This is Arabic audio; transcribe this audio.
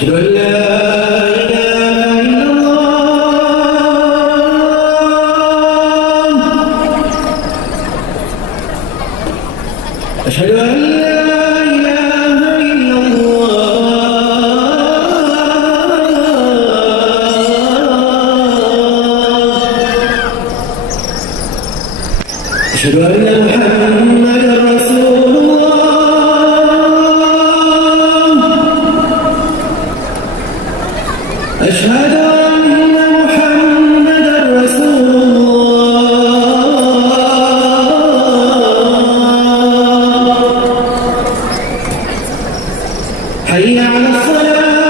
أشهد أن لا إله إلا الله. أشهد أن لا إله إلا الله. أشهد أن محمدا رسول الله. أشهد أن محمدا رسول الله. حي على الصلاة.